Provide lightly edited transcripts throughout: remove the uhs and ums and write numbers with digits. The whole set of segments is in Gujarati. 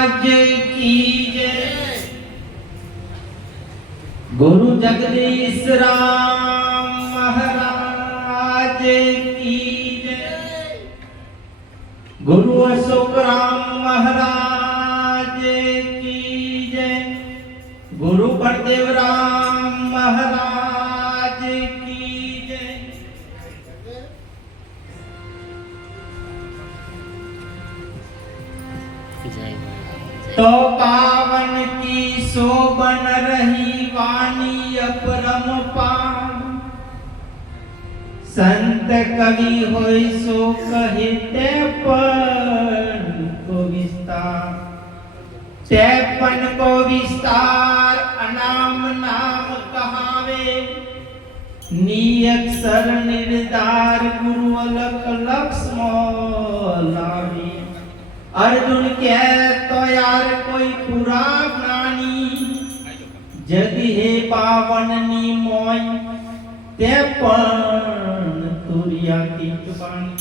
महाराज की जय। गुरु जगदीश राम महाराज की जय। गुरु अशोक राम महाराज की जय। गुरु बलदेव राम महाराज की जय। तो पावन की शोभन रही वाणी अपरम पार। संत कवि होय सो कहे तेपन को विस्तार। तेपन को विस्तार अनाम नाम कहावे। नियक्षर निर्धार गुरु अलख लक्ष्मण लावे। अर्जुन कह तो यार कोई पूरा ज्ञानी। जग हे पावन नी मोय तेपन तुरिया की चुपानी।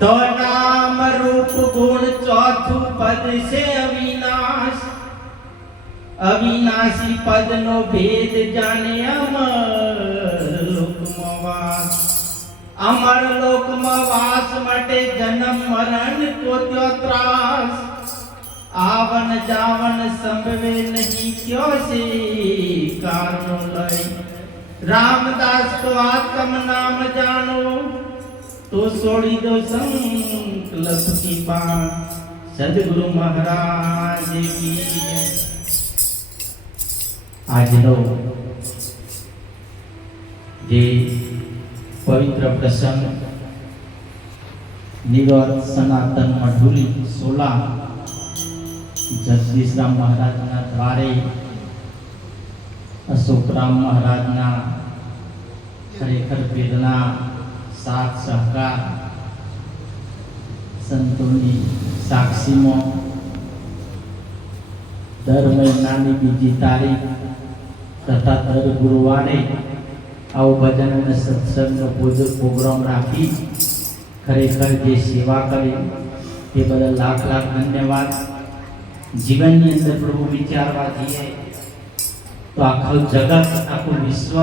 तो नाम रूप गुण चौथु पद से अविनाश। अविनाशी पद नो भेद जाने अमर लोक मवास। अमर लोक मवास मटे जन्म मरण को त्यो त्रास। आवन जावन संभवे नहीं क्यों से कारण लय। रामदास को आत्म नाम जानो तो सोड़ी दो संकल्प की बात। सदगुरु महाराज की जय। आज नो जे पवित्र प्रसंग निवृत्त सनातन मधुली 16 जगदीश राम महाराज ना द्वारे अशोक राम महाराज ना खरेखर प्रेरणा साथ सहकार संतोनी साक्षी में दर महीना बीजी तारीख तथा दर गुरुवारे आओ भजन અને સત્સંગનો પૂજક પ્રોગ્રામ રાખી ખરેખર જે સેવા કરી તે બદલ લાખ લાખ ધન્યવાદ। જીવનની અંદર પ્રભુ વિચારવા જઈએ તો આખું જગત આખું વિશ્વ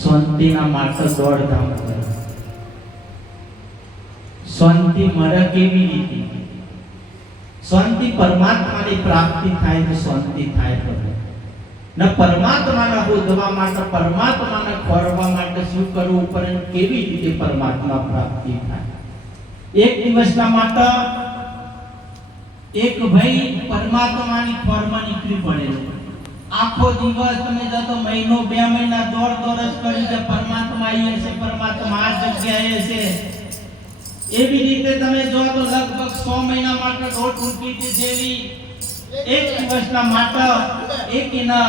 શાંતિના માટે દોડધામ કરે। શાંતિ મળે કેવી રીતે? શાંતિ પરમાત્માની પ્રાપ્તિ થાય તો શાંતિ થાય પડે न परमात्मा बोधवा माटे परमात्मा खोरवा माटे शुं करवुं पड़े केवी रीते परमात्मा प्राप्ति थाय। एक दिवसना माटे एक भाई परमात्मानी खोरमा निकली पड़ेलो। आखो दिवस तमे जो तो महीनो 2 महीना दौड़ दौड़ज करी जे परमात्मा आई छे परमात्मा आ जग्याए छे। एवी रीते तमे जो तो लगभग 100 महीना माटे दौड़ टूटी जेवी एक दिवसना माटे एक एना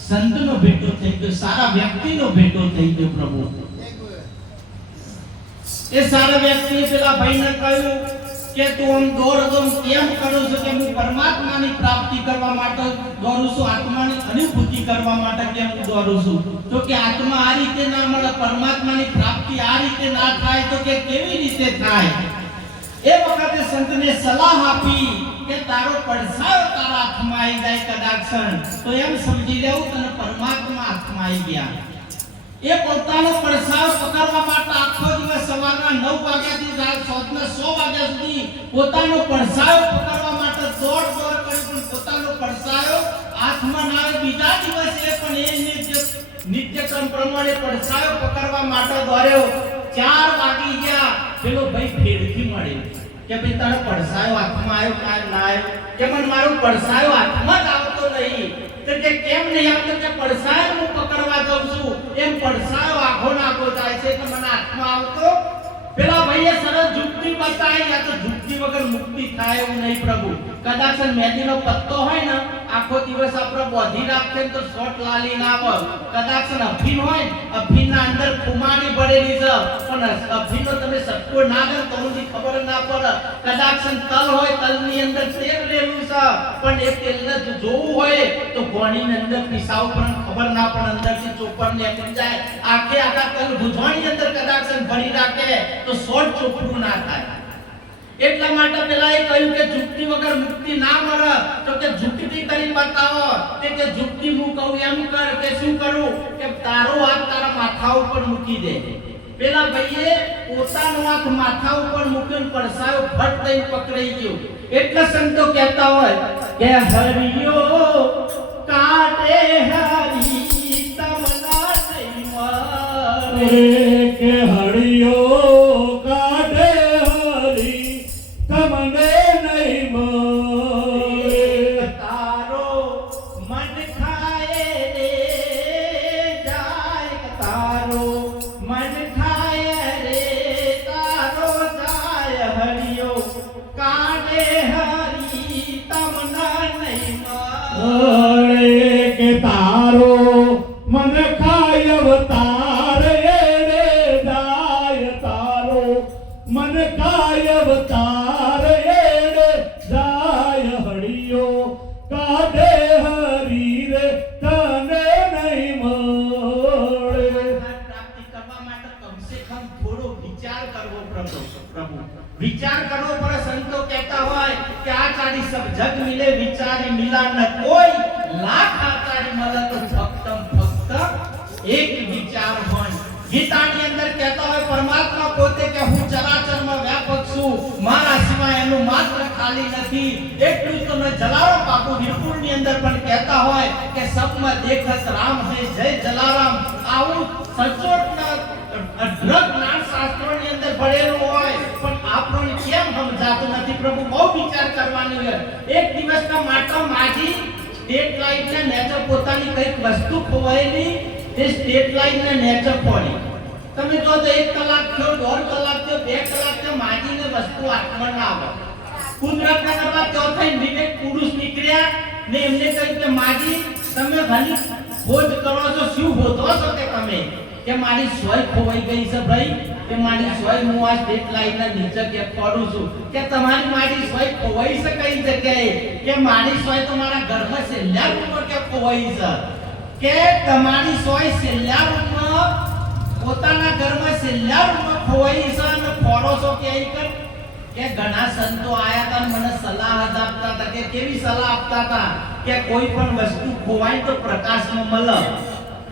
संतनो भेटो थई गयो। सारा व्यक्तिनो भेटो थई गयो। प्रभु ए सारा व्यक्ति पेला भाईने कह્યું કે તું આમ દોડ કેમ કરો છો કે હું પરમાત્માની પ્રાપ્તિ કરવા માટે દોડું છું। આત્માની અનુભૂતિ કરવા માટે કેમ દોડું છું? તો કે આત્મા આ રીતે ના મળે પરમાત્માની પ્રાપ્તિ આ રીતે ના થાય તો કે કેવી રીતે થાય? એ વખતે સંતને સલાહ આપી કે તારો પડછાયો તારા હાથમાં આવી જાય કદાક્ષણ તો એમ સમજી લેવું તને પરમાત્મા હાથમાં આવી ગયા। એ પોતાનો પડછાયો પકડવા માટે આખો દિવસ સવારના 9 વાગ્યાથી રાત સાંજના 6 વાગ્યા સુધી પોતાનો પડછાયો પકડવા માટે દોડ દોડ કરી પણ પોતાનો પડછાયો હાથમાં ના આવે। બીજા દિવસે પણ એ નિત્યક્રમ પ્રમાણે પડછાયો પકડવા માટે દોડ્યો। 4 વાગી ગયા પેલો ભાઈ ફેરથી મળે કે ભાઈ તારો પડછાયો હાથમાં આવ્યો કાલ ના આવ્યો કે મને મારો પડછાયો હાથમાં જ આવતો નહીં તો કે કેમ નહીં આવતો કે પડછાયો હું પકડવા જાઉં છું એમ પડછાયો આખો નાખો જાય છે કે મને હાથમાં આવતો। પેલા ભાઈએ સરસ જુક્તિ બતાવી આ તો જુક્તિ વગર મુક્તિ થાય એવું નહીં પ્રભુ। કદાચ મેદીનો પત્તો હોય ને આખો દિવસ આપણે બોધી રાખે તો શોટ લાલી ના આવે. કદાચ અફીણ હોય, અફીણના અંદર ખુમારી ભરેલી છે, પણ અફીણનો તમે સટકો ના કરો તો તમને ખબર ના પડે. કદાચ તલ હોય, તલની અંદર તેલ રહેલું છે, પણ એ તેલને જોવું હોય તો ગોળીની અંદર પીસાવ પણ ખબર ના પડે, અંદરથી ચોપર નીકળી જાય. આખા તલ ભુજવાણી અંદર કદાચ ભરી રાખે તો શોટ ચોપડું ના થાય. એટલા માટે પેલા એ કહ્યું કે જુક્તિ વગર મુક્તિ ના મળે. તો કે જુક્તિ કરી બતાવો. કે જુક્તિ હું કહું એમ કર. કે શું કરું? કે તારો હાથ તારા માથા ઉપર મૂકી દે. પેલા ભાઈએ પોતાનો હાથ માથા ઉપર મૂકીને પડસાયો ફટ દઈને પકડાઈ ગયો. એટલે સંતો કહેતા હોય કે હરિયો કાટે હરી તમના નહીં મરે. કે હરિયો કાઢે હરી તમને નહીં મળે. તારો મન ખાય રે જાય, તારો મન ખાય રે તારો જાય. હરિયો કાઢે હરી તમને નહીં મળે. કે તારો મન ખાય અવતાર એડે જાય. તારો મન ખાય અવતાર એડે જાય. હરિયો કાઢે હરી રે તને નહીં મળે. પ્રાપ્તિ કરવા માટે કમસે કમ થોડો વિચાર કરવો પ્રભુ વિચાર કરવો પડે. સંતો કહેતા હોય કે આ ચારી સબ જગ મિલે વિચારી મિલા ન કોઈ. લાખ આચારી મળે તો ફક્ત એક વિચાર હોય. ગીતાની અંદર કહેતા હોય પરમાત્મા પોતે કે હું ચરાચરમાં વ્યાપક છું, મારા સિવાય એનું માત્ર ખાલી નથી. એટલું તો મેં જલારામ બાપુ વિરપુરની અંદર પણ કહેતા હોય કે સબમાં દેખત રામ હે જય જલારામ. આવું સચોટ જ્ઞાન શાસ્ત્રોની અંદર ભરેલું હોય પણ આપણને કેમ સમજાતું નથી પ્રભુ? બહુ વિચાર કરવાની હોય. એક દિવસના માટે માજી સ્ટેટ લાઇટને નેચર પોતાની કઈક વસ્તુ ખોવાયેલી, એ સ્ટેટ લાઇટને નેચર પડી. તમે જો તો 1 કલાક થયો, 1.5 કલાક થયો, 2 કલાક થયો, માજીને વસ્તુ હાથમાં ના આવે. કુદરતના કરવા ચોથા વિવેક પુરુષ નીકળ્યા ને એમને કહ્યું કે માજી તમે ઘણી ખોજ કરો છો, શું શોધો છો કે તમે? કે મારી સોય ખોવાઈ ગઈ છે ભાઈ. કે મારી સોય હું આ સ્ટેટ લાઇનના નીચે કે પડું છું. કે તમારી મારી સોય ખોવાઈ છે કઈ જગ્યાએ? કે મારી સોય તો મારા ઘરમાં છેલ્લા રૂમમાં કે ખોવાઈ છે. કે તમારી સોય છેલ્લા રૂમમાં, પોતાના ઘરમાં છેલ્લા રૂમમાં ખોવાઈ છે અને ફોડો છો કે અહીં કર. કે ઘણા સંતો આયા હતા મને સલાહ આપતા હતા. કે કેવી સલાહ આપતા હતા? કે કોઈ પણ વસ્તુ ખોવાય તો પ્રકાશમાં મળે.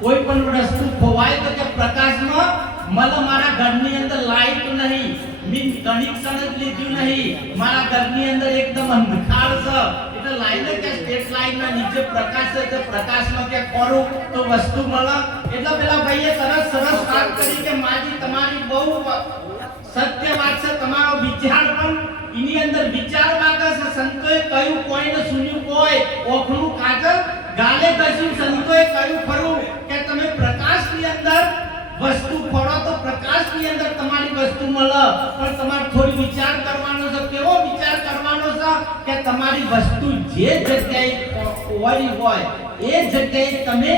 કોઈ પણ વસ્તુ ખોવાય તો કે પ્રકાશમાં મળે. મારા ઘરની અંદર લાઈટ નહીં, મીન કનેક્શન જ લીધું નહીં, મારા ઘરની અંદર એકદમ અંધકાર છે. એટલે લાઈટ કે સ્ટેટ લાઈનના નીચે પ્રકાશ છે, તો પ્રકાશમાં કે ખોરું તો વસ્તુ મળે. એટલે પેલા ભાઈએ સરસ વાત કરી કે માજી તમારી બહુ સત્ય વાત છે. તમારો વિચાર પણ એની અંદર વિચાર માંગે છે. સંતોએ કહ્યું કોઈને સુન્યું કોઈ ઓખનું કાજલ ગાલે કશું. સંતોએ કહ્યું ખરું કે તમે પ્રકાશની અંદર વસ્તુ ખોડો તો પ્રકાશની અંદર તમારી વસ્તુ મળે. પણ તમારે થોડી વિચાર કરવાનો છે. કેવો વિચાર કરવાનો છે? કે તમારી વસ્તુ જે જગ્યાએ ખોવાઈ હોય એ જગ્યાએ તમે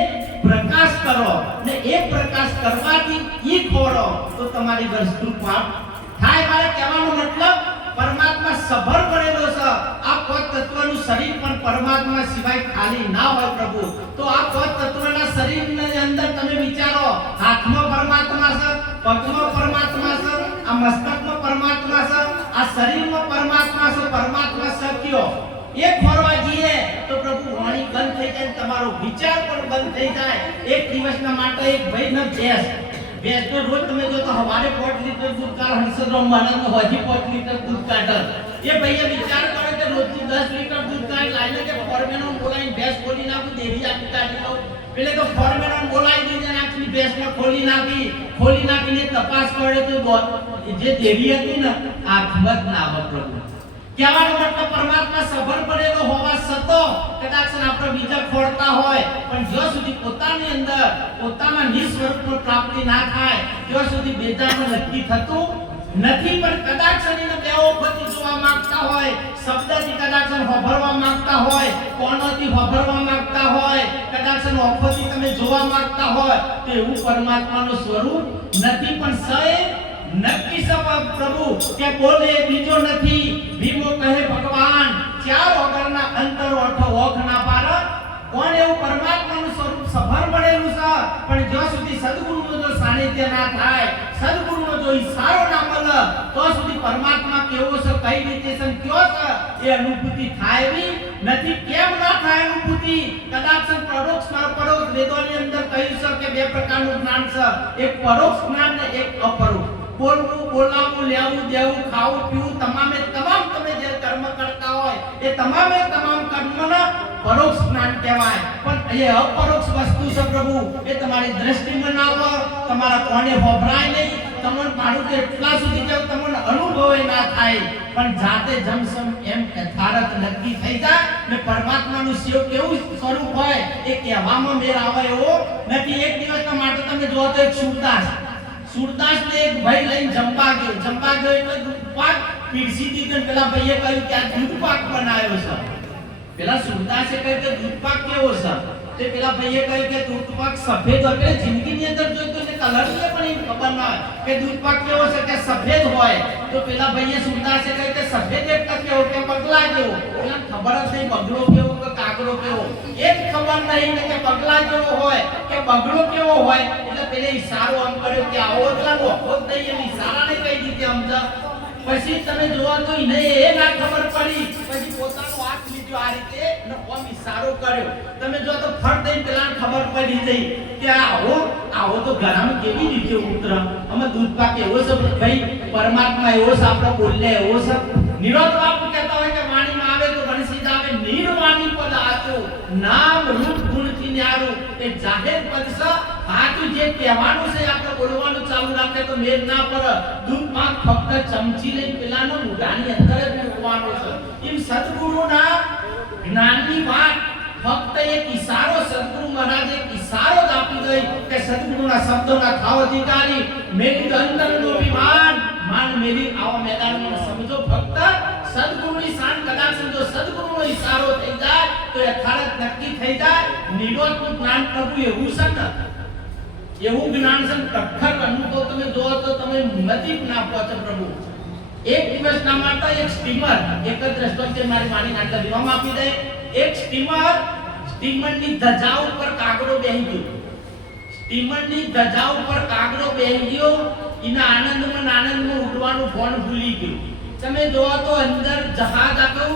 પ્રકાશ કરો ને એ પ્રકાશ કરવાથી ઈ ખોડો તો તમારી વસ્તુ પ્રાપ્ત થાય. મારે કહેવાનો મતલબ પરમાત્મા સભર પડેલો છે. આ પાંચ તત્વનું શરીર પણ પરમાત્મા સિવાય ખાલી ના હોય પ્રભુ. તો આ પાંચ તત્વના શરીરની અંદર તમે વિચારો, હાથમાં પરમાત્મા છે, પગમાં પરમાત્મા છે, આ મસ્તકમાં પરમાત્મા છે, આ શરીરમાં પરમાત્મા છે. પરમાત્મા સત્યો એ ખોરવા જઈએ તો પ્રભુ વાણી બંધ થઈ જાય, તમારો વિચાર પણ બંધ થઈ જાય. એક દિવસના માટે એક ભાઈનો ભેંસનો રોજ તમે જો તો હવારે 5 લીટર દૂધ કાઢ, હંસદરાવ મહારાજ નો હજી 5 લીટર દૂધ કાઢે. એ ભાઈએ વિચાર કર્યો કે રોજથી 10 લીટર દૂધ કાઢ લાઈને કે ફોરમેનો બોલાઈને ભેંસ ખોલી નાખું, દેવી આપી કાઢી લઉં. એટલે તો ફોરમેનો બોલાવી દીધે ને આખી ભેંસને ખોલી નાખીને તપાસ કરે તો જે દેવી હતી ને આત્મત ના આવે પ્રભુ. કહેવાનો મતલબ પરમાત્મા સભર પડેલો હોવા છતાં કદાચ આપણે બીજા ખોડતા હોય પણ જ્યાં સુધી પોતાની અંદર પોતાના નિસ્વરૂપની પ્રાપ્તિ ના થાય ત્યાં સુધી બેજાનું નક્કી થતું નથી પણ કદાચ એને બે વખતથી જોવા માંગતા હોય, શબ્દથી કદાચ હોભળવા માંગતા હોય, કોણથી હોભળવા માંગતા હોય, કદાચ ઓખોથી તમે જોવા માંગતા હોય, તો એવું પરમાત્માનું સ્વરૂપ નથી. પણ સએ નક્કી પ્રભુ કે બોલે બીજો નથી. ભીમો કહે ભગવાન ચાર વગરના અંતર ઓઠો ઓખ ના પાર. કોણ એવું પરમાત્માનું સ્વરૂપ સભર મળેલું છે, પણ જ્યાં સુધી સદગુરુનું જો સાનિધ્ય ના થાય, સદગુરુનો જો ઈશારો ના મળે, તો સુધી પરમાત્મા કેવો છે, કઈ રીતે છે, કયો છે એ અનુભૂતિ થાય બી નથી. કેમ ના થાય અનુભૂતિ? કદાચ પરોક્ષ પરોક્ષ વેદોની અંદર કહ્યું છે કે બે પ્રકારનું જ્ઞાન છે, એક પરોક્ષ જ્ઞાન ને એક અપરોક્ષ. બોલવું, બોલાવવું, લેવું, દેવું, ખાવું, પીવું, તમામે તમામ તમે જે કર્મ કરતા હોય એ તમામે તમામ કર્મના પરોક્ષ જ્ઞાન કહેવાય. પણ એ અપરોક્ષ વસ્તુ છે પ્રભુ, એ તમારી દ્રષ્ટિમાં ના આવે, તમારા કોણે હોભરાય નહીં, તમને મારું તો એટલા સુધી કે તમને અનુભવે ના થાય. પણ જાતે જમસમ એમ યથાર્થ નક્કી થઈ જાય ને પરમાત્માનું શિવ કેવું સ્વરૂપ હોય એ કહેવામાં મેળ આવે એવો નથી. એક દિવસના માટે તમે જોવો તો એક સુરદાસ ને એક ભાઈ લઈને જમવા ગયો એટલે દૂધ પાક પીરસી દીધો. પેલા ભાઈએ કહ્યું કે આ દૂધ પાક બનાવ્યો છે. પેલા સુરદાસે કહ્યું કે દૂધ પાક કેવો છે? તે પેલા ભાઈએ કહ્યું કે દૂધ પાક સફેદ હોય. એટલે જિંદગીની અંદર જોઈતો ને કલર ને પણ એ ખબર ના હોય કે દૂધ પાક કેવો છે, કે સફેદ હોય. તો પેલા ભાઈએ સુરદાસે કહ્યું કે સફેદ એટલે કેવો, કે બગલા જેવો. એટલે ખબર જ નહીં બગલો કેવો કે કાગડો કેવો, એક ખબર નહીં કે બગલા જેવો હોય કે બગલો કેવો હોય. એટલે પેલે ઈશારો આમ કર્યો કે આવો એટલા નોખો જ નહીં, એની ઈશારાને કઈ રીતે સમજા. પછી તમે જોવા તો એને એ ના ખબર પડી, પછી પોતાનો હાથ લીધો આ રીતે અને ઓમ ઈશારો કર્યો. તમે જો તો ફટ દઈને પેલાને ખબર પડી ગઈ કે આવો તો ગરમ કેવી રીતે ઉતર. અમે દૂધ પાક એવો છે ભાઈ, પરમાત્મા એવો છે, આપણો બોલે એવો છે. નિરોધ બાપુ કહેતા હોય કે વાણીમાં આવે તો ગણસી આવે, નિર્વાણી પદ આચો, નામ રૂપ ગુણથી ન્યારું. એ જાહેર પદ છે, સાચું જે કહેવાનું છે આપણે બોલવાનું ચાલુ રાખે તો મેળ ના પડે. દૂધ પાક ફક્ત ચમચી લઈને પેલાનો મોઢાની અંદર જ મૂકવાનો છે. એમ સદગુરુના જ્ઞાનની વાત ફક્ત એક ઈશારો, સદગુરુ મહારાજ એક ઈશારો જ આપી ગઈ કે સદગુરુના શબ્દોના થાવ અધિકારી મેરી અંતરનો વિમાન માન મેરી આવા મેદાનમાં સમજો. ફક્ત સદગુરુની શાન કદાચ જો સદગુરુનો ઈશારો થઈ જાય તો યથાર્થ નક્કી થઈ જાય. નિરોધનું જ્ઞાન પ્રભુ એવું છે ને, એવું જ્ઞાન છે પ્રખર અનુભવ તમે જોવો તો તમે નજીક ના પહોંચે પ્રભુ. એક દિવસના માટે એક સ્ટીમર, એક જ દ્રષ્ટાંત મારી વાણી નાટક વિરામ આપી દે. એક સ્ટીમરની ધજા ઉપર કાગડો બેહી ગયો. સ્ટીમરની ધજા ઉપર કાગડો બેહી ગયો, એના આનંદમાં ઉડવાનું ફોન ભૂલી ગયો. તમે જોવો તો અંદર જહાજ આખું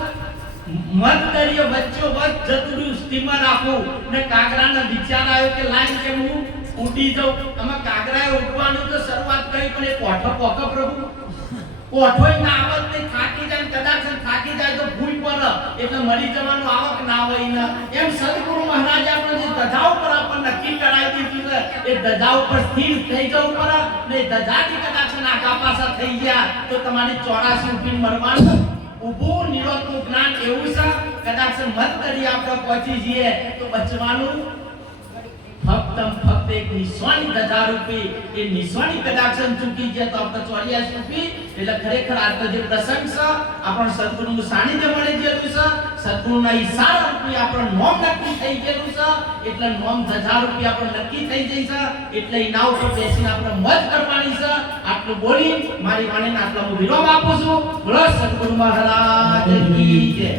મધદરિયો વચ્ચે વચ્ચ જતું રહ્યું સ્ટીમર આખું ને કાગડાનો વિચાર આવ્યો કે લાઈન કે હું ઉડી જાઉં. આમાં કાગડાએ ઉડવાનું તો શરૂઆત કરી, પણ એ કોઠો પ્રભુ કોઠોય ના આવત ને થાકી જાય, કદાચ થાકી જાય તો ભૂલ પડે એટલે મરી જવાનું આવક ના હોય ને. એમ સદગુરુ મહારાજ આપણે જે ધજા ઉપર આપણને નક્કી કરાવી દીધું છે એ ધજા ઉપર સ્થિર થઈ જવું પડે ને. ધજાથી કદાચ નાકા પાસા થઈ ગયા તો તમારી 84 ઉઠીને મરવાનું. ઊભું નિરોધનું જ્ઞાન એવું છે, કદાચ મત કરી આપણે પહોંચી જઈએ તો બચવાનું ફક્ત એક નિસ્વાણી ધજા રૂપી. એ નિસ્વાણી કદાચ ચૂકી જાય તો આપણે 84 રૂપી. એટલે ખરેખર આ તો જે પ્રસંગ છે આપણને સદગુરુનું સાનિધ્ય મળી ગયેલું છે, સદગુરુના ઈશારા રૂપી આપણને નોમ નક્કી થઈ ગયેલું છે. એટલે નોમ ધજા રૂપી આપણે નક્કી થઈ જઈ છે. એટલે એના ઉપર બેસીને આપણે મત કરવાની છે. આટલું બોલી મારી વાણીને આટલા હું વિરામ આપું છું. બોલો સદગુરુ મહારાજ કી જય.